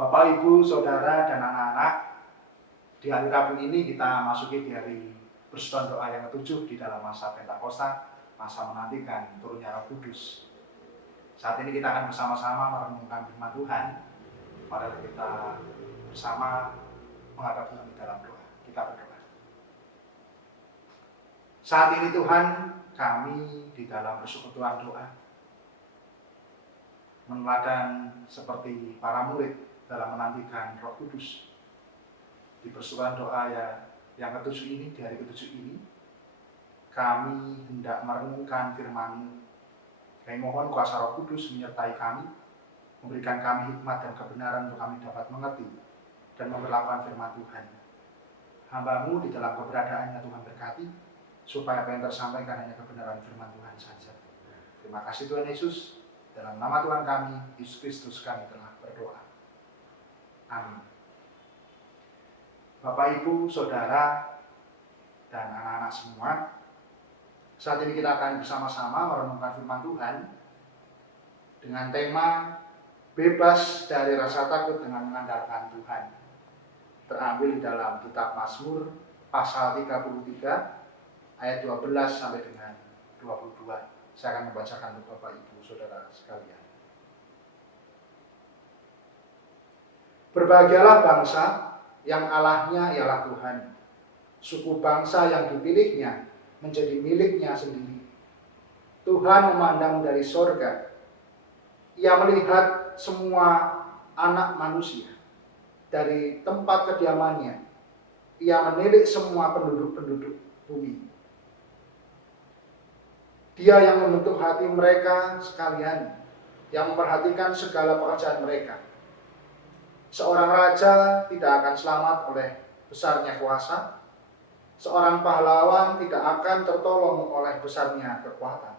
Bapak, Ibu, Saudara, dan anak-anak, di hari Rabu ini kita masuki di hari persekutuan doa yang ke-7 di dalam masa Pentakosta, masa menantikan turunnya Roh Kudus. Saat ini kita akan bersama-sama merenungkan firman Tuhan. Mari kita bersama menghadap Tuhan di dalam doa. Kita berdoa. Saat ini Tuhan, kami di dalam persekutuan doa meneladan seperti para murid dalam menantikan Roh Kudus. Di persekutuan doa yang ke-7 ini, di hari ke-7 ini, kami hendak merenungkan firman-Mu. Kami mohon kuasa Roh Kudus menyertai kami, memberikan kami hikmat dan kebenaran untuk kami dapat mengerti dan memperlakukan firman Tuhan. Hamba-Mu di dalam keberadaannya Tuhan berkati, supaya apa yang tersampaikan hanya kebenaran firman Tuhan saja. Terima kasih Tuhan Yesus. Dalam nama Tuhan kami, Yesus Kristus, kami telah berdoa. Amin. Bapak, Ibu, Saudara, dan anak-anak semua, saat ini kita akan bersama-sama merenungkan firman Tuhan dengan tema bebas dari rasa takut dengan mengandalkan Tuhan. Terambil di dalam kitab Mazmur pasal 33 ayat 12 sampai dengan 22. Saya akan membacakan untuk Bapak, Ibu, Saudara sekalian. Berbahagialah bangsa yang Allahnya ialah Tuhan, suku bangsa yang dipilihnya menjadi miliknya sendiri. Tuhan memandang dari sorga, Ia melihat semua anak manusia. Dari tempat kediamannya, Ia menilik semua penduduk-penduduk bumi. Dia yang membentuk hati mereka sekalian, yang memperhatikan segala pekerjaan mereka. Seorang raja tidak akan selamat oleh besarnya kuasa, seorang pahlawan tidak akan tertolong oleh besarnya kekuatan.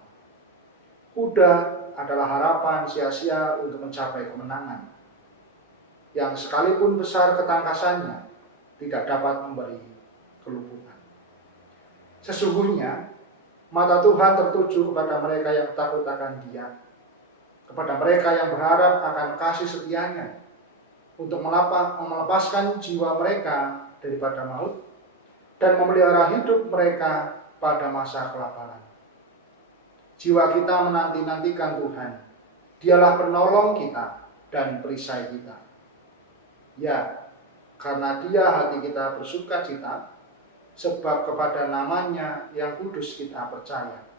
Kuda adalah harapan sia-sia untuk mencapai kemenangan, yang sekalipun besar ketangkasannya tidak dapat memberi kelumpuhan. Sesungguhnya mata Tuhan tertuju kepada mereka yang takut akan Dia, kepada mereka yang berharap akan kasih setia-Nya, untuk melepaskan jiwa mereka daripada maut dan memelihara hidup mereka pada masa kelaparan. Jiwa kita menanti-nantikan Tuhan. Dialah penolong kita dan perisai kita. Ya, karena Dia hati kita bersuka cita, sebab kepada nama-Nya yang kudus kita percaya.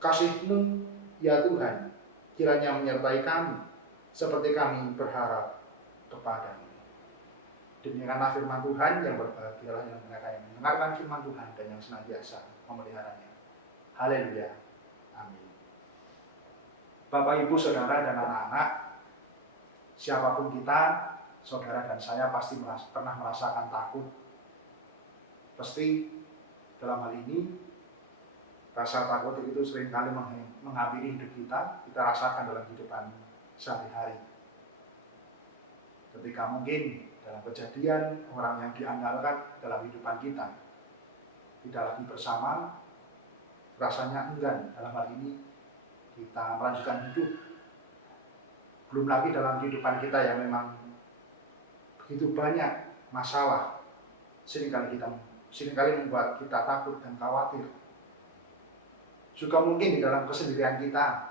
Kasih-Mu, ya Tuhan, kiranya menyertai kami, seperti kami berharap kepada-Mu. Demikianlah firman Tuhan. Yang berbahagialah yang mereka yang mendengarkan firman Tuhan dan yang senantiasa memeliharanya. Haleluya. Amin. Bapak, Ibu, Saudara, dan anak-anak, siapapun kita, saudara dan saya pasti pernah merasakan takut. Pasti dalam hal ini rasa takut itu seringkali menghampiri hidup kita rasakan dalam kehidupan sehari-hari. Ketika mungkin dalam kejadian orang yang diandalkan dalam kehidupan kita tidak lagi bersama, rasanya enggan dalam hal ini kita melanjutkan hidup. Belum lagi dalam kehidupan kita yang memang begitu banyak masalah, seringkali membuat kita takut dan khawatir. Juga mungkin di dalam kesendirian kita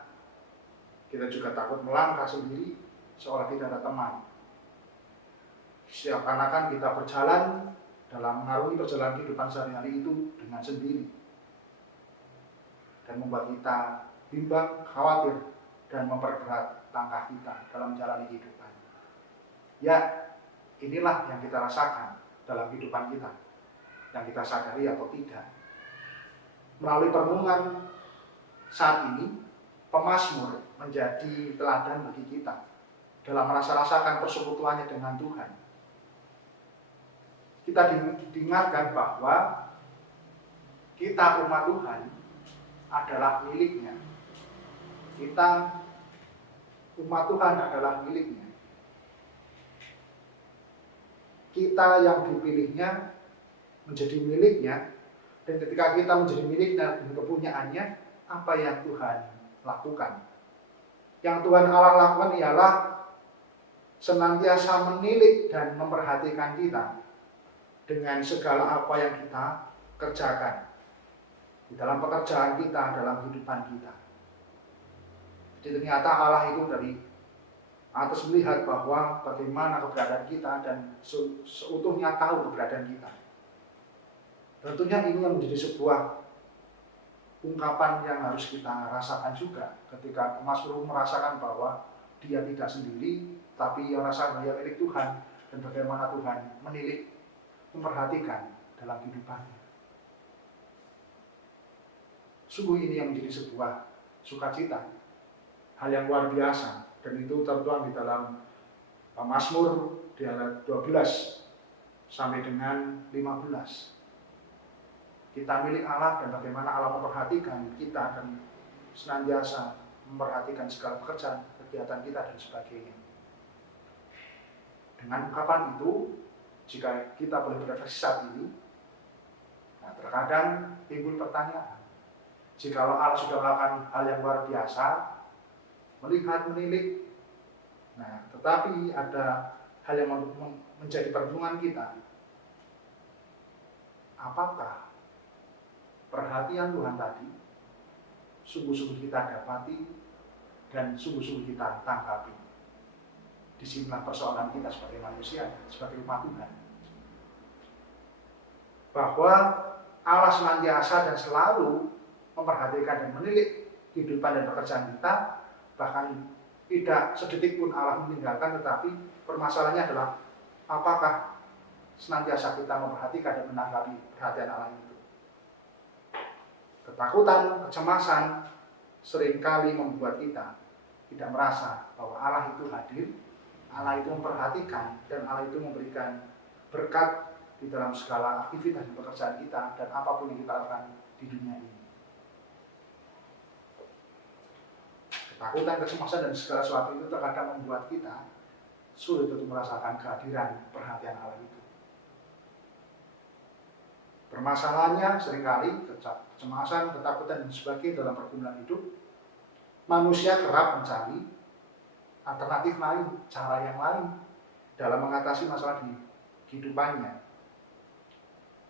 juga takut melangkah sendiri seolah tidak ada teman. Seakan-akan kita berjalan dalam mengarungi perjalanan kehidupan sehari-hari itu dengan sendiri, dan membuat kita bimbang, khawatir, dan memperberat langkah kita dalam menjalani kehidupan. Ya, inilah yang kita rasakan dalam kehidupan kita, yang kita sadari atau tidak. Melalui perenungan saat ini, pemazmur menjadi teladan bagi kita dalam merasa-rasakan persekutuannya dengan Tuhan. Kita diingatkan bahwa kita umat Tuhan adalah miliknya. Kita umat Tuhan adalah miliknya. Kita yang dipilihnya menjadi miliknya, dan ketika kita menjadi miliknya dan kepunyaannya, apa yang Tuhan lakukan? Yang Tuhan Allah lakukan ialah senantiasa menilik dan memperhatikan kita dengan segala apa yang kita kerjakan di dalam pekerjaan kita, dalam kehidupan kita. Jadi ternyata Allah itu dari atas melihat bahwa bagaimana keberadaan kita dan seutuhnya tahu keberadaan kita. Tentunya ini menjadi sebuah ungkapan yang harus kita rasakan juga ketika Mazmur merasakan bahwa dia tidak sendiri, tapi ia merasa dia milik Tuhan dan bagaimana Tuhan menilik, memperhatikan dalam kehidupannya. Sungguh ini yang menjadi sebuah sukacita, hal yang luar biasa, dan itu tertuang di dalam Mazmur di ayat 12 sampai dengan 15. Kita milik Allah dan bagaimana Allah memperhatikan kita dan senantiasa memperhatikan segala pekerjaan, kegiatan kita dan sebagainya. Dengan ungkapan itu, jika kita boleh berefleksi saat ini, terkadang timbul pertanyaan, jikalau Allah sudah melakukan hal yang luar biasa, melihat, menilik, tetapi ada hal yang menjadi perenungan kita. Apakah perhatian Tuhan tadi sungguh-sungguh kita dapati dan sungguh-sungguh kita tanggapi? Disinilah persoalan kita sebagai manusia, sebagai umat Tuhan. Bahwa Allah senantiasa dan selalu memperhatikan dan menilik kehidupan dan pekerjaan kita, bahkan tidak sedetik pun Allah meninggalkan, tetapi permasalahannya adalah apakah senantiasa kita memperhatikan dan menanggapi perhatian Allah itu. Ketakutan, kecemasan seringkali membuat kita tidak merasa bahwa Allah itu hadir, Allah itu memperhatikan, dan Allah itu memberikan berkat di dalam segala aktivitas dan pekerjaan kita dan apapun yang kita lakukan di dunia ini. Ketakutan, kecemasan, dan segala sesuatu itu terkadang membuat kita sulit untuk merasakan kehadiran perhatian Allah itu. Permasalahannya seringkali kecemasan, ketakutan, dan sebagainya dalam pergumulan hidup, manusia kerap mencari alternatif lain, cara yang lain dalam mengatasi masalah di kehidupannya.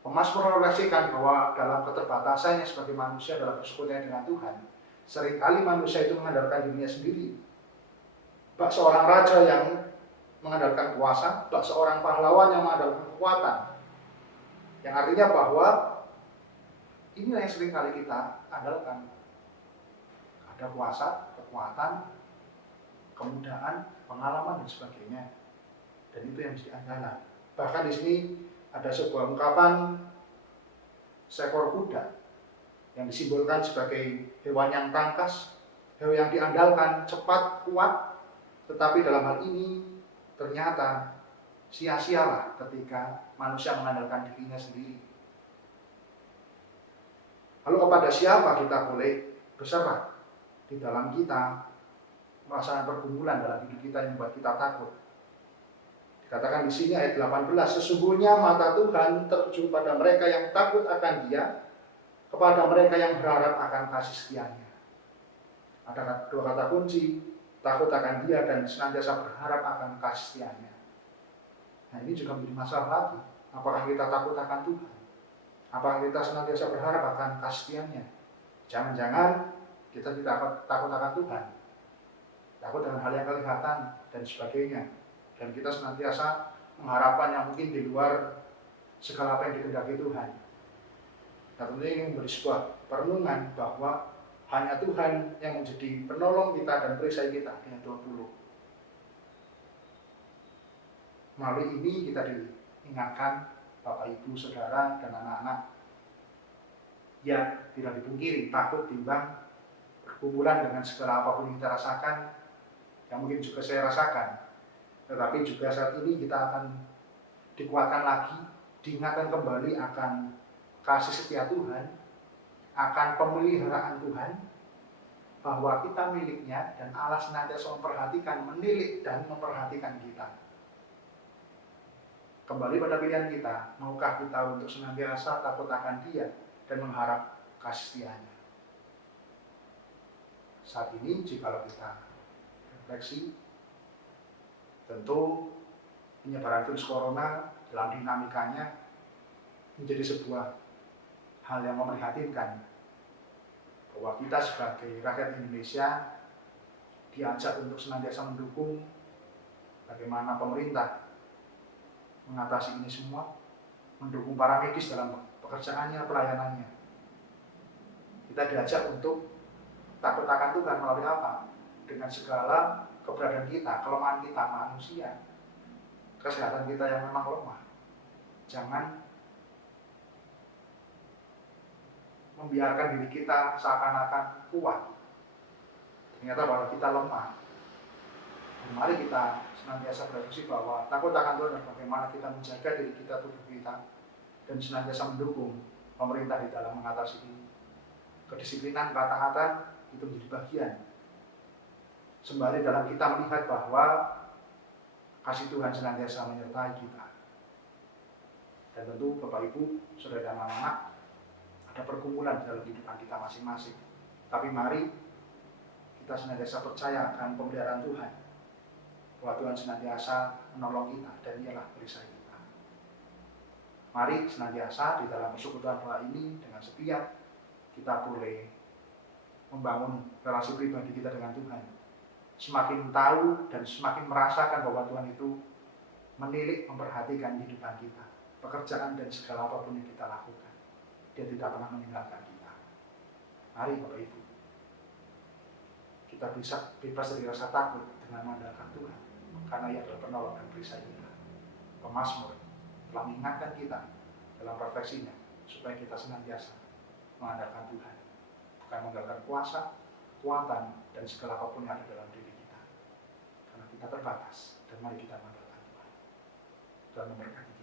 Pemazmur merefleksikan bahwa dalam keterbatasannya sebagai manusia dalam persekutuan dengan Tuhan, seringkali manusia itu mengandalkan dirinya sendiri. Bak seorang raja yang mengandalkan kuasa, bak seorang pahlawan yang mengandalkan kekuatan. Yang artinya bahwa inilah yang seringkali kita andalkan. Ada kuasa, kekuatan, kemudahan, pengalaman, dan sebagainya. Dan itu yang mesti andalan. Bahkan di sini ada sebuah ungkapan seekor kuda yang disimbolkan sebagai hewan yang tangkas, hewan yang diandalkan, cepat, kuat, tetapi dalam hal ini ternyata sia-sialah ketika manusia mengandalkan dirinya sendiri. Lalu kepada siapa kita boleh berserah di dalam kita merasakan pergumulan dalam hidup kita yang membuat kita takut? Dikatakan di sini ayat 18, sesungguhnya mata Tuhan tertuju pada mereka yang takut akan Dia, kepada mereka yang berharap akan kasih setia-Nya. Ada dua kata kunci, takut akan Dia dan senantiasa berharap akan kasih setia-Nya. Nah, ini juga menjadi masalah lagi. Apakah kita takut akan Tuhan? Apakah kita senantiasa berharap akan kasih setia-Nya? Jangan-jangan kita tidak takut akan Tuhan, takut dengan hal yang kelihatan dan sebagainya. Dan kita senantiasa mengharapkan yang mungkin di luar segala apa yang dikehendaki Tuhan. Nah, tentunya ini menjadi sebuah perenungan bahwa hanya Tuhan yang menjadi penolong kita dan perisai kita di ayat 20. Melalui ini kita diingatkan Bapak, Ibu, Saudara, dan anak-anak, ya tidak dipungkiri takut timbang bergumulan dengan segala apapun yang kita rasakan, yang mungkin juga saya rasakan. Tetapi juga saat ini kita akan dikuatkan lagi, diingatkan kembali akan kasih setia Tuhan, akan pemeliharaan Tuhan, bahwa kita miliknya dan Allah senantiasa memperhatikan, menilik dan memperhatikan kita. Kembali pada pilihan kita, maukah kita untuk senantiasa takut akan Dia dan mengharap kasih setia-Nya? Saat ini jikalau kita refleksi, Tentu penyebaran virus corona dalam dinamikanya menjadi sebuah hal yang memprihatinkan, bahwa kita sebagai rakyat Indonesia diajak untuk senantiasa mendukung bagaimana pemerintah mengatasi ini semua, mendukung para medis dalam pekerjaannya, pelayanannya. Kita diajak untuk takut akan Tuhan melalui apa? Dengan segala keberadaan kita, kelemahan kita manusia, kesehatan kita yang memang lemah. Jangan membiarkan diri kita seakan-akan kuat. Ternyata bahwa kita lemah. Dan mari kita senantiasa berfungsi bahwa takut akan Tuhan dan bagaimana kita menjaga diri kita, tubuh kita, dan senantiasa mendukung pemerintah di dalam mengatasi ini. Kedisiplinan, ketaatan itu menjadi bagian. Sembari dalam kita melihat bahwa kasih Tuhan senantiasa menyertai kita. Dan tentu Bapak Ibu, saudara dan anak-anak, ada pergumulan dalam kehidupan kita masing-masing. Tapi mari kita senantiasa percaya akan pemeliharaan Tuhan, bahwa Tuhan senantiasa menolong kita dan ialah perisai kita. Mari senantiasa di dalam persekutuan doa ini dengan setia kita boleh membangun relasi pribadi kita dengan Tuhan. Semakin tahu dan semakin merasakan bahwa Tuhan itu menilik, memperhatikan kehidupan kita, pekerjaan dan segala apapun yang kita lakukan. Dia tidak pernah meninggalkan kita. Mari Bapak Ibu, kita bisa bebas dari rasa takut dengan mengandalkan Tuhan, karena Ia adalah penolong dan perisai kita. Pemazmur telah mengingatkan kita dalam refleksinya supaya kita senantiasa mengandalkan Tuhan, bukan mengandalkan kuasa, kekuatan, dan segala apapun yang ada dalam diri kita. Karena kita terbatas, dan mari kita mengandalkan Tuhan. Tuhan memberkati.